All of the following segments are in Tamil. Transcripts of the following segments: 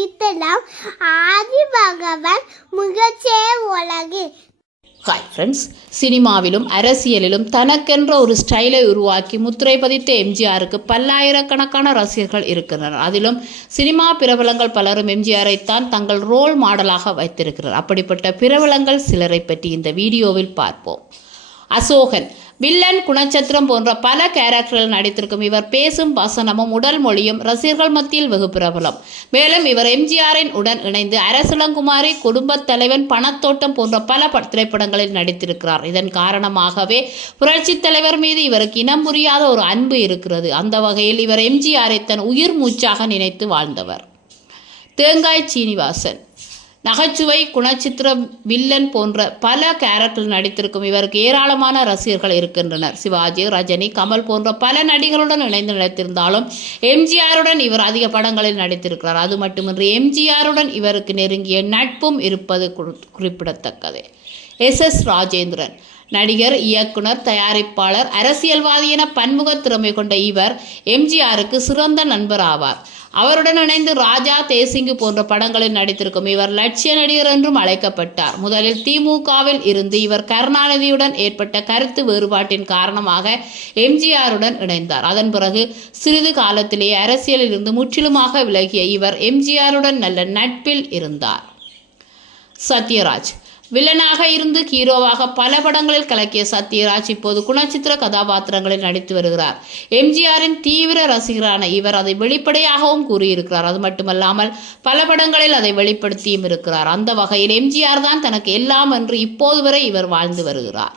நடித்தலாம் ஆதி பகவான் முகச்சே உலகு ஹாய் ஃப்ரெண்ட்ஸ் சினிமாவிலும் அரசியலிலும் தனக்கென்ற ஒரு ஸ்டைலை உருவாக்கி முத்திரை பதித்த எம்ஜிஆருக்கு பல்லாயிரக்கணக்கான ரசிகர்கள் இருக்கின்றனர். அதிலும் சினிமா பிரபலங்கள் பலரும் எம்ஜிஆரைத்தான் தங்கள் ரோல் மாடலாக வைத்திருக்கிறார். அப்படிப்பட்ட பிரபலங்கள் சிலரை பற்றி இந்த வீடியோவில் பார்ப்போம். அசோகன் வில்லன் குணச்சத்திரம் போன்ற பல கேரக்டர்கள் நடித்திருக்கும் இவர் பேசும் வசனமும் உடல் மொழியும் ரசிகர்கள் மத்தியில் வெகு பிரபலம். மேலும் இவர் எம்ஜிஆரின் உடன் இணைந்து அரசலங்குமாரி குடும்பத் தலைவன் பணத்தோட்டம் போன்ற பல திரைப்படங்களில் நடித்திருக்கிறார். இதன் காரணமாகவே புரட்சித் தலைவர் மீது இவருக்கு இனம் புரியாத ஒரு அன்பு இருக்கிறது. அந்த வகையில் இவர் எம்ஜிஆரை தன் உயிர் மூச்சாக நினைத்து வாழ்ந்தவர். தேங்காய் சீனிவாசன். நகைச்சுவை குணச்சித்திரம் வில்லன் போன்ற பல கேரக்டர் நடித்திருக்கும் இவருக்கு ஏராளமான ரசிகர்கள் இருக்கின்றனர். சிவாஜி ரஜினி கமல் போன்ற பல நடிகருடன் இணைந்து நடித்திருந்தாலும் எம்ஜிஆருடன் இவர் அதிக படங்களில் நடித்திருக்கிறார். அது மட்டுமின்றி எம்ஜிஆருடன் இவருக்கு நெருங்கிய நட்பும் இருப்பது குறி- குறிப்பிடத்தக்கது. எஸ். எஸ். ராஜேந்திரன் நடிகர் இயக்குனர் தயாரிப்பாளர் அரசியல்வாதி என பன்முக திறமை கொண்ட இவர் எம்ஜிஆருக்கு சிறந்த நண்பர் ஆவார். அவருடன் இணைந்து ராஜா தேசிங்கு போன்ற படங்களில் நடித்திருக்கும் இவர் லட்சிய நடிகர் என்றும் அழைக்கப்பட்டார். முதலில் திமுகவில் இருந்து இவர் கருணாநிதியுடன் ஏற்பட்ட கருத்து வேறுபாட்டின் காரணமாக எம்ஜிஆருடன் இணைந்தார். அதன் பிறகு சிறிது காலத்திலேயே அரசியலில் இருந்து முற்றிலுமாக விலகிய இவர் எம்ஜிஆருடன் நல்ல நட்பில் இருந்தார். சத்யராஜ் வில்லனாக இருந்து ஹீரோவாக பல படங்களில் கலக்கிய சத்யராஜ் இப்போது குணச்சித்திர கதாபாத்திரங்களில் நடித்து வருகிறார். எம்ஜிஆரின் தீவிர ரசிகரான இவர் அதை வெளிப்படையாகவும் கூறியிருக்கிறார். அது மட்டுமல்லாமல் பல படங்களில் அதை வெளிப்படுத்தியும் இருக்கிறார். அந்த வகையில் எம்ஜிஆர் தான் தனக்கு எல்லாம் என்று இப்போது வரை இவர் வாழ்ந்து வருகிறார்.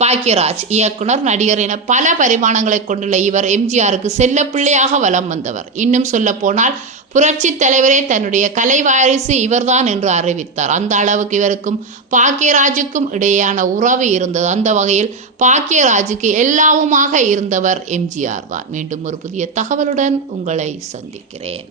பாக்கியராஜ் இயக்குனர் நடிகர் என பல பரிமாணங்களை கொண்டுள்ள இவர் எம்ஜிஆருக்கு செல்ல பிள்ளையாக வலம் வந்தவர். இன்னும் சொல்ல போனால் புரட்சி தலைவரே தன்னுடைய கலை வாரிசு இவர்தான் என்று அறிவித்தார். அந்த அளவுக்கு இவருக்கும் பாக்கியராஜுக்கும் இடையேயான உறவு இருந்தது. அந்த வகையில் பாக்கியராஜுக்கு எல்லாவுமாக இருந்தவர் எம்ஜிஆர் தான். மீண்டும் ஒரு புதிய தகவலுடன் உங்களை சந்திக்கிறேன்.